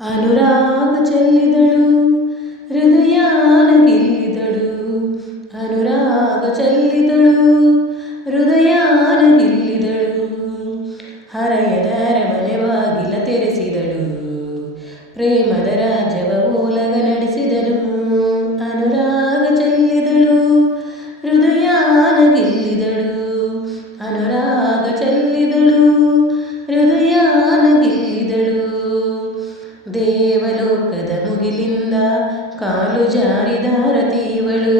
ಅನುರಾಗ ಚೆಲ್ಲಿದಳು ಹೃದಯಾನ ಗೆಲ್ಲಿದಳು. ಅನುರಾಗ ಚೆಲ್ಲಿದಳು ಹೃದಯಾನ ಗೆಲ್ಲಿದಳು. ಹರೆಯದ ಅರಮನೆ ಬಾಗಿಲ ತೆರೆಸಿದಳು. ಪ್ರೇಮದ ರಾಜ್ಯವ ಓಲಗ ನಡೆಸಿದಳು. ಅನುರಾಗ ಚೆಲ್ಲಿದಳು ಹೃದಯಾನ ಗೆಲ್ಲಿದಳು. ಅನುರಾಗ ಚೆಲ್ಲಿದಳು ಹೃದಯಾನ ಗೆಲ್ಲಿದಳು. ದೇವಲೋಕದ ಮುಗಿಲಿಂದ ಕಾಲು ಜಾರಿದಾರತಿಯವಳು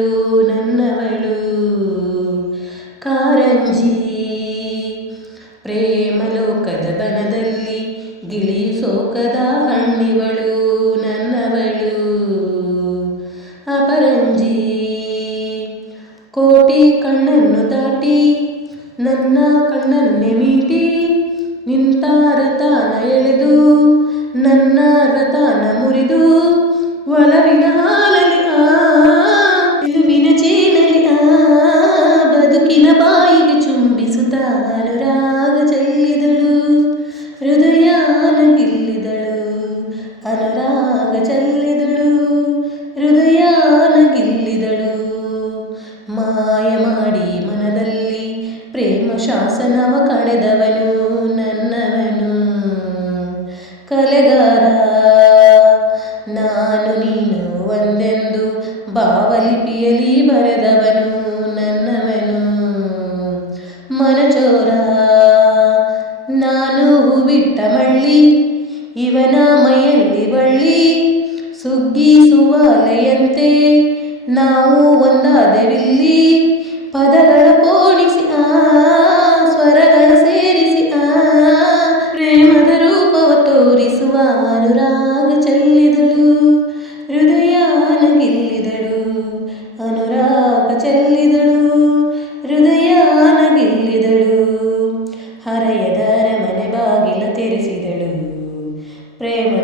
ನನ್ನವಳು ಕಾರಂಜಿ. ಪ್ರೇಮಲೋಕದ ಬನದಲ್ಲಿ ಗಿಳಿ ಸೋಕದ ಹಣ್ಣಿವಳು ನನ್ನವಳು ಅಪರಂಜಿ. ಕೋಟಿ ಕಣ್ಣನ್ನು ದಾಟಿ ನನ್ನ ಕಣ್ಣನ್ನೇ ಮೀಟಿ ನಿಂತ ರಥಾನ ಎಳೆದು ನನ್ನ ರಥಾನ ಮುರಿದು ಒಲವಿನ ಹಾಲಲಿ ನಿಲುವಿನ ಚೇನಲಿ ಬದುಕಿನ ಬಾಯಿಗೆ ಚುಂಬಿಸುತ್ತ ಅನುರಾಗ ಚೆಲ್ಲಿದಳು ಹೃದಯಾನ ಗೆಲ್ಲಿದಳು. ಅನುರಾಗ ಚೆಲ್ಲಿದಳು ಹೃದಯಾನ ಗೆಲ್ಲಿದಳು. ಮಾಯ ಮಾಡಿ ಮನದಲ್ಲಿ ಪ್ರೇಮ ಶಾಸನವ ಕಳೆದವನು ನನ್ನವನು ಕಲೆಗಾರ. ನಾನು ನೀನು ಒಂದೆಂದು ಭಾವಲಿಪಿಯಲ್ಲಿ ಬರೆದವನು ನನ್ನವನು ಮನಚೋರ. ನಾನು ಹೂವಿಟ್ಟ ಮಳ್ಳಿ ಇವನ ಮೈಯಲ್ಲಿ ಬಳ್ಳಿ ಸುಗ್ಗಿಸುವಾಲೆಯಂತೆ ನಾವು ಒಂದಾದೆವಿಲ್ಲಿ. ಪದಗಳ ಪೋಣಿಸಿ ಸ್ವರಗಳ ಸೇರಿಸಿ ಪ್ರೇಮದ ರೂಪವ ತೋರಿಸುವ ಅನುರಾಗ ಚೆಲ್ಲಿದಳು ಹೃದಯಾನ ಗೆಲ್ಲಿದಳು. ಅನುರಾಗ ಚೆಲ್ಲಿದಳು ಹೃದಯಾನ ಗೆಲ್ಲಿದಳು. ಹರೆಯದ ಅರಮನೆ ಬಾಗಿಲ ತೆರೆಸಿದಳು. ಪ್ರೇಮ